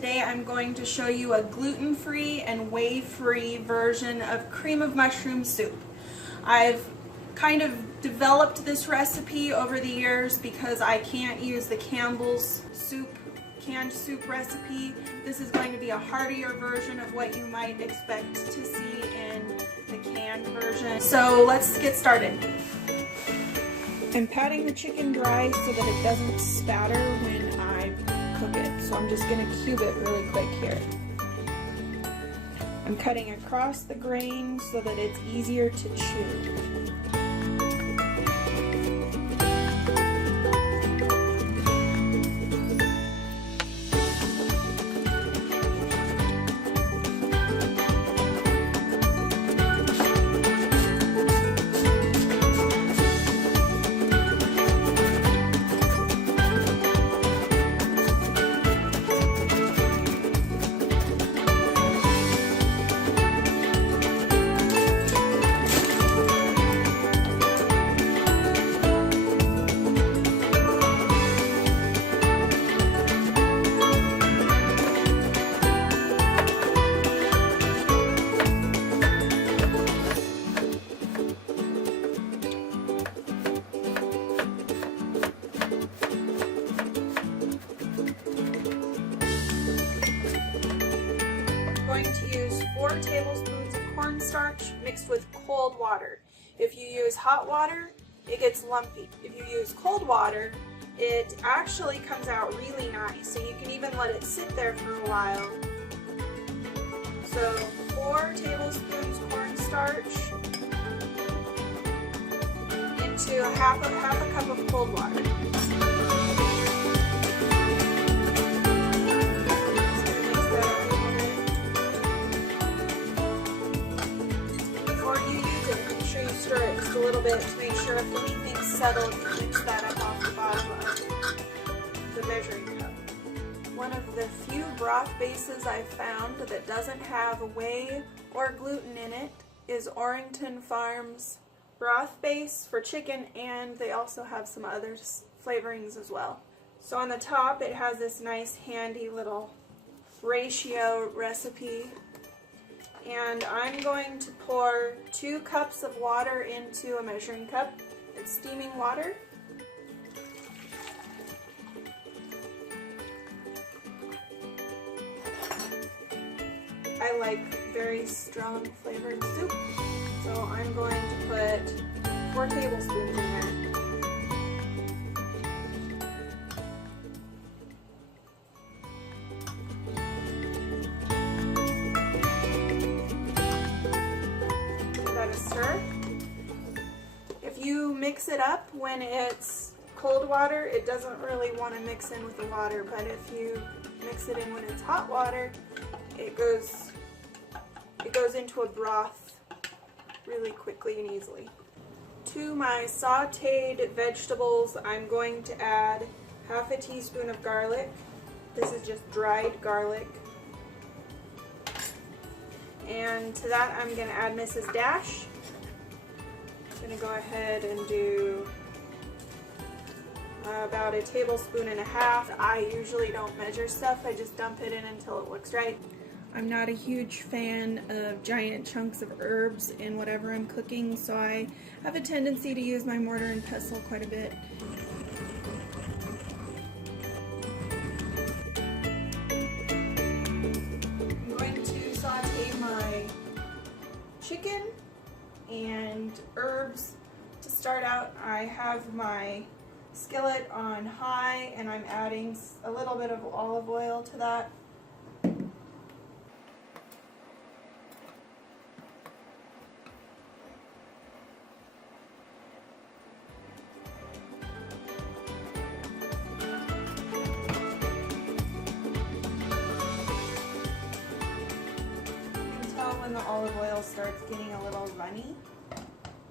today I'm going to show you a gluten-free and whey-free version of cream of mushroom soup. I've kind of developed this recipe over the years because I can't use the Campbell's canned soup recipe. This is going to be a heartier version of what you might expect to see in the canned version. So let's get started. I'm patting the chicken dry so that it doesn't spatter when I cook it. So I'm just going to cube it really quick here. I'm cutting across the grain so that it's easier to chew. Going to use 4 tablespoons of cornstarch mixed with cold water. If you use hot water, it gets lumpy. If you use cold water, it actually comes out really nice, so you can even let it sit there for a while. So 4 tablespoons cornstarch into half a cup of cold water. Stir it just a little bit to make sure if anything's settled, you mix that up off the bottom of the measuring cup. One of the few broth bases I've found that doesn't have whey or gluten in it is Orrington Farms broth base for chicken, and they also have some other flavorings as well. So on the top it has this nice handy little ratio recipe. And I'm going to pour 2 cups of water into a measuring cup. It's steaming water. I like very strong flavored soup, so I'm going to put 4 tablespoons in there. Stir. If you mix it up when it's cold water, it doesn't really want to mix in with the water, but if you mix it in when it's hot water, it goes into a broth really quickly and easily. To my sauteed vegetables, I'm going to add half a teaspoon of garlic. This is just dried garlic. And to that I'm going to add Mrs. Dash. I'm going to go ahead and do about 1.5 tablespoons. I usually don't measure stuff, I just dump it in until it looks right. I'm not a huge fan of giant chunks of herbs in whatever I'm cooking, so I have a tendency to use my mortar and pestle quite a bit. Chicken and herbs. To start out, I have my skillet on high and I'm adding a little bit of olive oil to that. When the olive oil starts getting a little runny,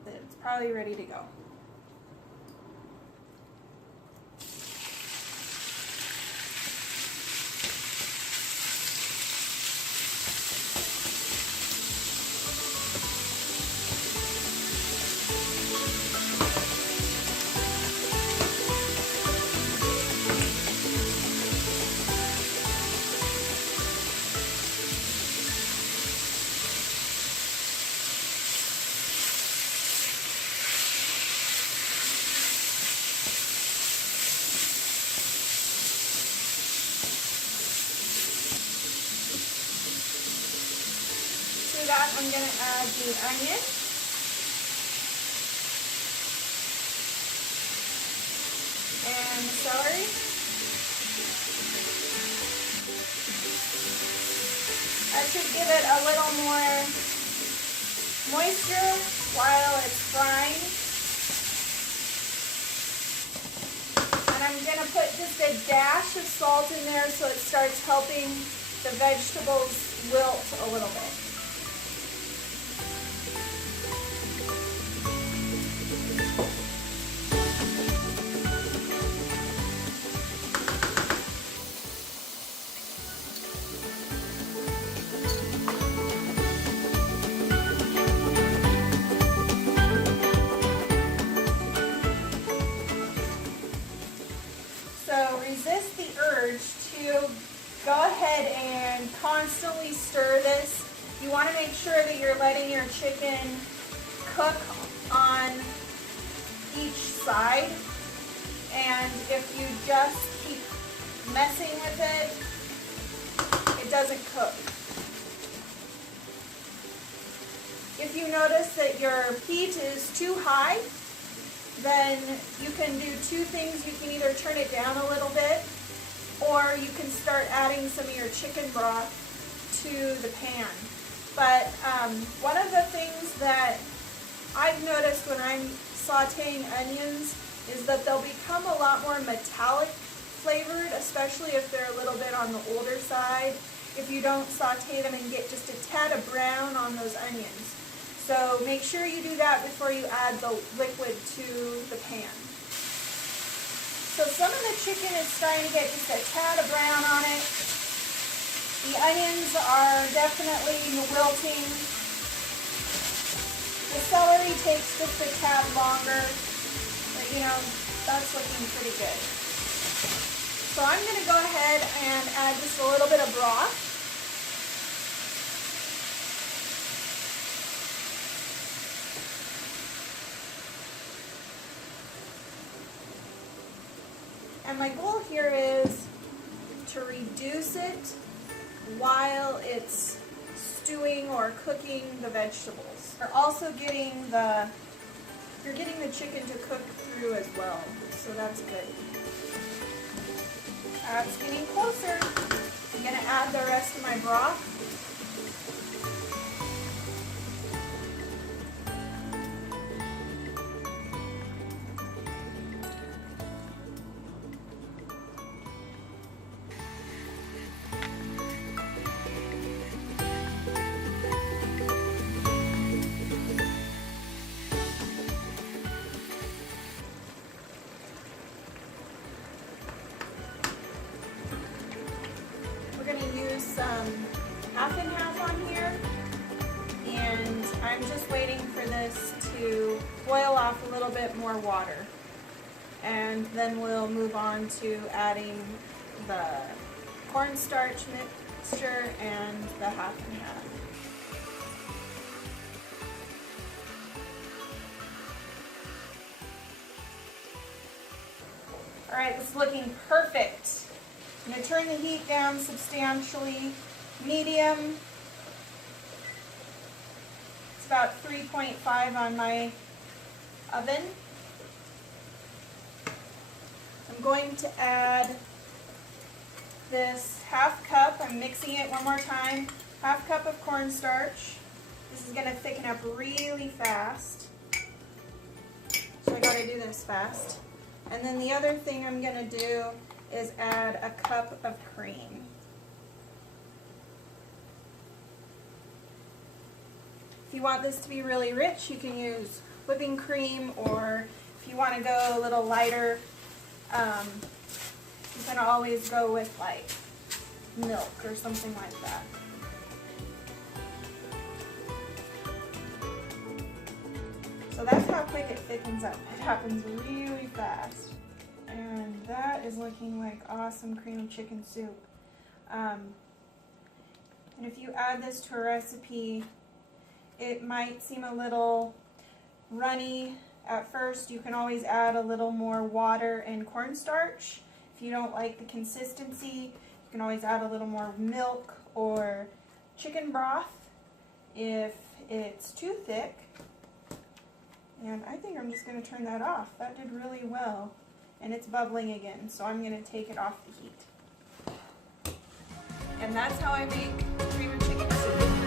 then it's probably ready to go. that, I'm going to add the onion. And the celery. That should give it a little more moisture while it's frying. And I'm going to put just a dash of salt in there so it starts helping the vegetables wilt a little bit. So resist the urge to go ahead and constantly stir this. You want to make sure that you're letting your chicken cook on each side. And if you just keep messing with it, it doesn't cook. If you notice that your heat is too high, then you can do two things. You can either turn it down a little bit, or you can start adding some of your chicken broth to the pan. But one of the things that I've noticed when I'm sauteing onions is that they'll become a lot more metallic flavored, especially if they're a little bit on the older side, if you don't saute them and get just a tad of brown on those onions. So make sure you do that before you add the liquid to the pan. So some of the chicken is starting to get just a tad of brown on it. The onions are definitely wilting. The celery takes just a tad longer, but you know, that's looking pretty good. So I'm going to go ahead and add just a little bit of broth. And my goal here is to reduce it while it's stewing or cooking the vegetables. You're also getting the chicken to cook through as well, so that's good. It's getting closer. I'm going to add the rest of my broth. Half and half on here, and I'm just waiting for this to boil off a little bit more water, and then we'll move on to adding the cornstarch mixture and the half and half. Alright, this is looking perfect. I'm going to turn the heat down substantially. Medium. It's about 3.5 on my oven. I'm going to add this half cup. I'm mixing it one more time. Half cup of cornstarch. This is going to thicken up really fast. So I got to do this fast. And then the other thing I'm going to do is add a cup of cream. If you want this to be really rich, you can use whipping cream, or if you want to go a little lighter, you can always go with like milk or something like that. So that's how quick it thickens up. It happens really fast. And that is looking like awesome cream of chicken soup. And if you add this to a recipe, it might seem a little runny at first. You can always add a little more water and cornstarch. If you don't like the consistency, you can always add a little more milk or chicken broth, if it's too thick. And I think I'm just going to turn that off. That did really well. And it's bubbling again, so I'm going to take it off the heat. And that's how I make cream and chicken soup.